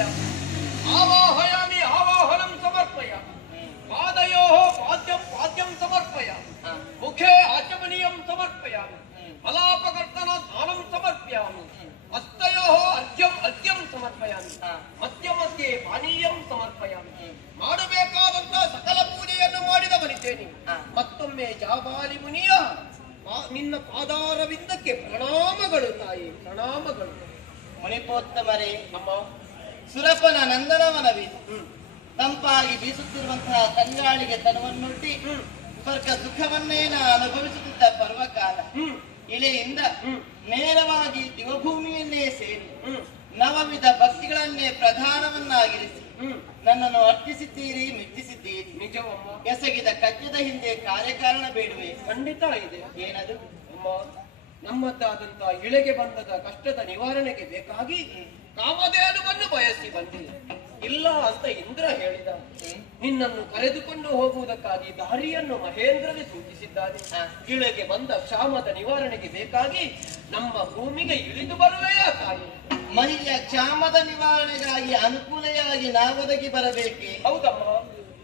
ಆವಾಹಯಮಿ ಆವಾಹಯಾಮಿ ಆವಾಹನಂ ಸಮರ್ಪಯ. ಪಾದಯೋ ಪಾದ್ಯಂ ಪಾದ್ಯಂ ಸಮರ್ಪಯ. ಮುಖೇ ಆಚಮನೀಯಂ ಸಮರ್ಪಯ. ಫಲಾಪಕರ್ತನ ಸ್ನಾನಂ ಸಮರ್ಪಯ. ಹಸ್ತಯೋ ಅರ್ಘ್ಯಂ ಅರ್ಘ್ಯಂ ಸಮರ್ಪಯ. ಮಧ್ಯ ಮಧ್ಯೆ ಪಾನೀಯಂ ಸಮರ್ಪಯಾಮಿ ಮಾಡಬೇಕಾದಂತಹ ಸಕಲ ಪೂಜೆಯನ್ನು ಮಾಡಿದವನಿದ್ದೇನೆ. ಮತ್ತೊಮ್ಮೆ ಜಾಬಾಲಿ ಮುನಿಯ ನಿನ್ನ ಪಾದಾರವಿಂದಕ್ಕೆ ಪ್ರಣಾಮಗಳು ತಾಯಿ ಪ್ರಣಾಮಗಳು. ಮಣಿಪೋತ್ತಮರೇ ನಮ್ಮ ಸುರಪನ ನಂದನವನ ಹ್ಮ್ ತಂಪಾಗಿ ಬೀಸುತ್ತಿರುವಂತಹ ತಂಗಾಳಿಗೆ ತನವನ್ನುಟ್ಟಿ ಸ್ವರ್ಗ ಸುಖವನ್ನೇನ ಅನುಭವಿಸುತ್ತಿದ್ದ ಪರ್ವಕಾಲ. ಇಳೆಯಿಂದ. ನೇರವಾಗಿ ದಿವಭೂಮಿಯನ್ನೇ ಸೇರಿ ನವವಿಧ ಭಕ್ತಿಗಳನ್ನೇ ಪ್ರಧಾನವನ್ನಾಗಿರಿಸಿ ನನ್ನನ್ನು ಅರ್ಪಿಸಿದ್ದೀರಿ ಮೆಚ್ಚಿಸಿದ್ದೀರಿ. ನಿಜವಮ್ಮ. ಎಸಗಿದ ಕಜ್ಜದ ಹಿಂದೆ ಕಾರ್ಯಕಾರಣ ಬೇಡುವೆ. ಖಂಡಿತ ಇದೆ. ಏನದು? ನಮ್ಮದ್ದಾದಂತಹ ಇಳೆಗೆ ಬಂದದ ಕಷ್ಟದ ನಿವಾರಣೆಗೆ ಬೇಕಾಗಿ ಕಾಮಧೇನುವನ್ನು ಬಯಸಿ ಬಂದಿ. ಇಲ್ಲ ಅಂತ ಇಂದ್ರ ಹೇಳಿದ. ನಿನ್ನನ್ನು ಕರೆದುಕೊಂಡು ಹೋಗುವುದಕ್ಕಾಗಿ ದಾರಿಯನ್ನು ಮಹೇಂದ್ರನೇ ಸೂಚಿಸಿದ್ದಾನೆ. ಇಳೆಗೆ ಬಂದ ಕ್ಷಾಮದ ನಿವಾರಣೆಗೆ ಬೇಕಾಗಿ ನಮ್ಮ ಭೂಮಿಗೆ ಇಳಿದು ಬರುವೆಯಾ ತಾಯಿ ಮಹಿಳೆಯ ಕ್ಷಾಮದ ನಿವಾರಣೆಗಾಗಿ ಅನುಕೂಲೆಯಾಗಿ ನಾವೊದಗಿ ಬರಬೇಕೆ? ಹೌದಮ್ಮ.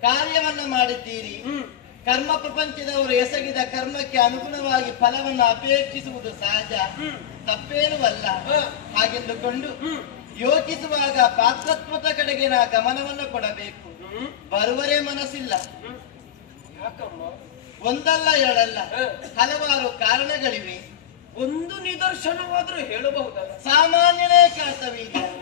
ಕಾರ್ಯವನ್ನು ಮಾಡಿದ್ದೀರಿ. ಹ್ಮ್. ಕರ್ಮ ಪ್ರಪಂಚದವರು ಎಸಗಿದ ಕರ್ಮಕ್ಕೆ ಅನುಗುಣವಾಗಿ ಫಲವನ್ನು ಅಪೇಕ್ಷಿಸುವುದು ಸಹಜ. ಹ್ಮ್. ತಪ್ಪೇನೂ ಅಲ್ಲ. ಹ. ಹಾಗೆಂದುಕೊಂಡು ಯೋಚಿಸುವಾಗ ಪಾತ್ರತ್ವದ ಕಡೆಗೆ ನಾ ಗಮನವನ್ನು ಕೊಡಬೇಕು. ಬರುವರೇ ಮನಸ್ಸಿಲ್ಲ. ಒಂದಲ್ಲ ಎರಡಲ್ಲ. ಹಲವಾರು ಕಾರಣಗಳಿವೆ. ಒಂದು ನಿದರ್ಶನವಾದರೂ ಹೇಳಬಹುದಲ್ಲ? ಸಾಮಾನ್ಯನೇ ಕರ್ತವ್ಯ